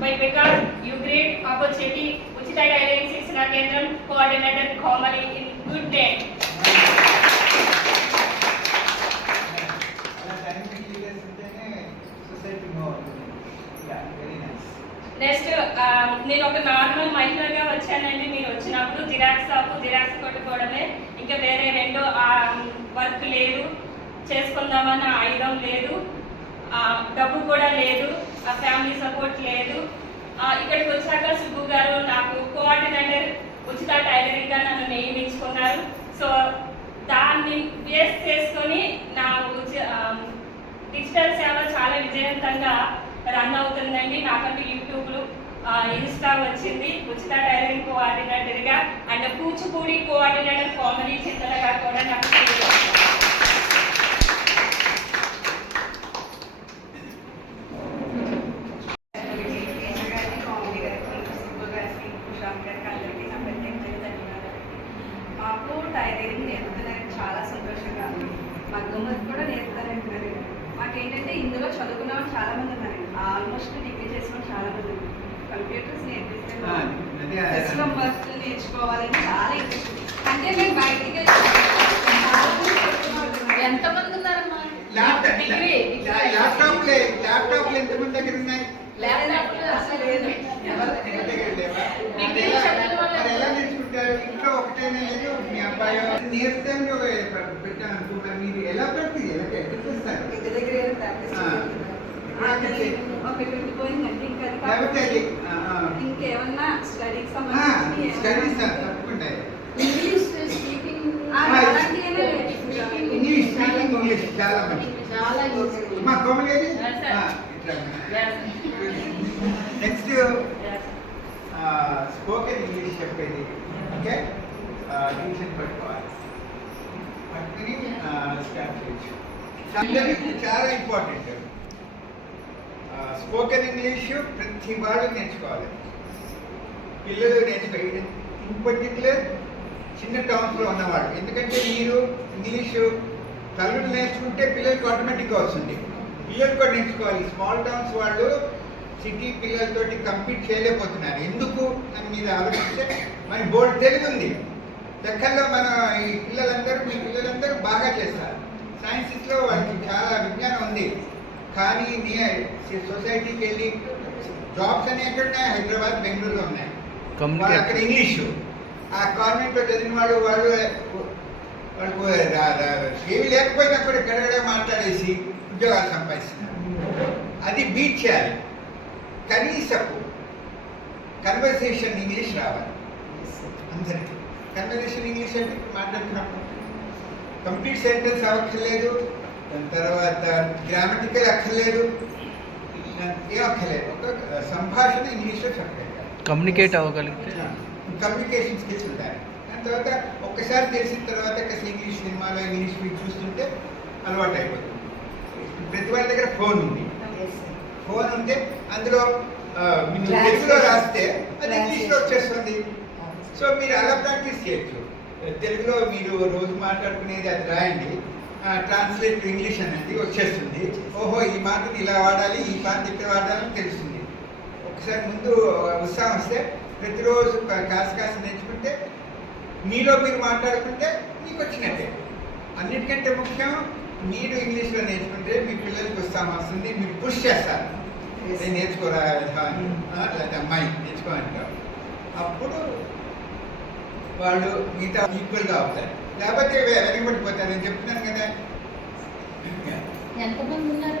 by because you great opportunity Uchita Tailoring Shikshana Kendram coordinator Komali in good day. Next నేను ఒక normal మహిళగా వచ్చానండి. మీరు వచ్చినప్పుడు జిరాక్స్ కొట్టుకోవడమే, ఇంకా వేరే రెండో వర్క్ లేదు, చేసుకుందామన్న ఆయుధం లేదు, డబ్బు కూడా లేదు, ఆ ఫ్యామిలీ సపోర్ట్ లేదు. ఇక్కడికి వచ్చాక సుబ్బు గారు నాకు కోఆర్డినేటర్ ఉచిత టైలరింగ్గా నన్ను నియమించుకున్నారు. సో దాన్ని బేస్ చేసుకొని నా డిజిటల్ సేవ చాలా విజయవంతంగా రన్ అవుతుందండి. నాకంటూ యూట్యూబ్లో ఇన్స్టా వచ్చింది ఉచిత టైలరింగ్ కోఆర్డినేటర్గా, అండ్ కూచిపూడి కోఆర్డినేటర్ కామెడీ చింతనగా కూడా నాకు మాకు టైలరింగ్ నేర్పుతున్నారు, చాలా సంతోషంగా ఉంది. మగ్గమ్మది కూడా నేర్పుతారంటున్నారు. మాకేంటంటే ఇందులో చదువుకున్న వాళ్ళు చాలా మంది ఉన్నారండి, ఆల్మోస్ట్ డిగ్రీ చేసిన వాళ్ళు చాలా మంది ఉన్నారు. కంప్యూటర్స్ నేర్పిస్తే సిస్టమ్ వర్క్ నేర్చుకోవాలని చాలా ఇంట్రెస్ట్. అంటే మేము బయటికి ఎంతమంది ఉన్నారమ్మా? ల్యాప్టాప్లు ఎంతమంది దగ్గర ఉన్నాయి? అసలు లేదు. ఎలా నేర్చుకుంటారు? ఇంట్లో ఒకటేనే లేదు, మీ అబ్బాయి నేర్పుతాను పెట్టాను అనుకున్నారు. మీరు ఎలా ప్రాక్టీస్ ఎక్కడ చేస్తారు? ఇంటి దగ్గర పోయిందంటే ఇంకేమన్నా స్టడీకి స్టడీస్ తప్పకుండా ఇంగ్లీష్ ఇంగ్లీష్ చాలా మంచిది. మా కోమలి నెక్స్ట్ స్పోకెన్ ఇంగ్లీష్ చెప్పేది. ఓకే, ట్యూషన్ పెట్టుకోవాలి, పట్టుకుని స్టార్ట్ చేయొచ్చు. అందరికీ చాలా ఇంపార్టెంట్ స్పోకెన్ ఇంగ్లీష్. ప్రతి వాళ్ళు నేర్చుకోవాలి, పిల్లలు నేర్చుకోవాలి. ఇన్ పర్టికులర్ చిన్న టౌన్స్లో ఉన్నవాళ్ళు. ఎందుకంటే మీరు ఇంగ్లీషు తల్లులు నేర్చుకుంటే పిల్లలకి ఆటోమేటిక్గా వస్తుంది. పిల్లలు కూడా నేర్చుకోవాలి. స్మాల్ టౌన్స్ వాళ్ళు సిటీ పిల్లలతోటి కంపీట్ చేయలేకపోతున్నారు. ఎందుకు అని మీద ఆలోచిస్తే మన బోర్డు తెలుగు ఉంది. లెక్కల్లో మన ఈ పిల్లలందరూ, మీ పిల్లలందరూ బాగా చేస్తారు. సైన్సెస్లో వాళ్ళకి చాలా విజ్ఞానం ఉంది. కానీ నీ సొసైటీకి వెళ్ళి జాబ్స్ అనేవి ఎక్కడ ఉన్నాయి? హైదరాబాద్, బెంగళూరులో ఉన్నాయి. అక్కడ ఇంగ్లీషు. ఆ కాన్వెంట్లో చదివిన వాళ్ళు వాళ్ళకు ఏమి లేకపోయినా కూడా గడగడ మాట్లాడేసి ఉద్యోగాలు సంపాదిస్తున్నారు. అది బీట్ చేయాలి. కనీసపు కన్వర్సేషన్ ఇంగ్లీష్ రావాలి అందరికీ. కన్వర్సేషన్ ఇంగ్లీష్ అంటే మాట్లాడుతున్నప్పుడు కంప్లీట్ సెంటెన్స్ అక్కర్లేదు, దాని తర్వాత గ్రామటికల్ అక్కర్లేదు, ఏం అక్కర్లేదు. ఒక సంభాషణ ఇంగ్లీష్లో చెప్పగలగాలి, కమ్యూనికేట్ అవ్వగలిగితే కమ్యూనికేషన్ స్కిల్స్ ఉంటాయి. దాని తర్వాత ఒక్కసారి తెలిసిన తర్వాత అసలు ఇంగ్లీష్ సినిమాలో ఇంగ్లీష్ ఫిల్మ్ చూస్తుంటే అలవాటు అయిపోతుంది. ప్రతి వాళ్ళ దగ్గర ఫోన్ ఉంది. ఫోన్ ఉంటే అందులో మీరు తెలుగులో రాస్తే అది ఇంగ్లీష్లో వచ్చేస్తుంది. సో మీరు అలా ప్రాక్టీస్ చేయొచ్చు. తెలుగులో మీరు రోజు మాట్లాడుకునేది అది రాయండి, ట్రాన్స్లేట్ టు ఇంగ్లీష్ అనేది వచ్చేస్తుంది. ఓహో, ఈ మాటని ఇలా వాడాలి, ఈ మాట ఇక్కడ వాడాలని తెలుస్తుంది. ఒకసారి ముందు ఉత్సాహం వస్తే ప్రతిరోజు కాస్త నేర్చుకుంటే మీలో మీరు మాట్లాడుకుంటే మీకు వచ్చినట్టే. అన్నిటికంటే ముఖ్యం మీరు ఇంగ్లీష్లో నేర్చుకుంటే మీ పిల్లలకి ఉత్సాహం వస్తుంది. మీరు పుష్ చేస్తారు, నేను నేర్చుకోరా లేదా అమ్మాయి నేర్చుకోమంటారు. అప్పుడు వాళ్ళు మిగతా ఈక్వల్గా అవుతారు. లేకపోతే వెనకబడిపోతారు. నేను చెప్తున్నాను కదా. ఎంతమంది ఉన్నారు?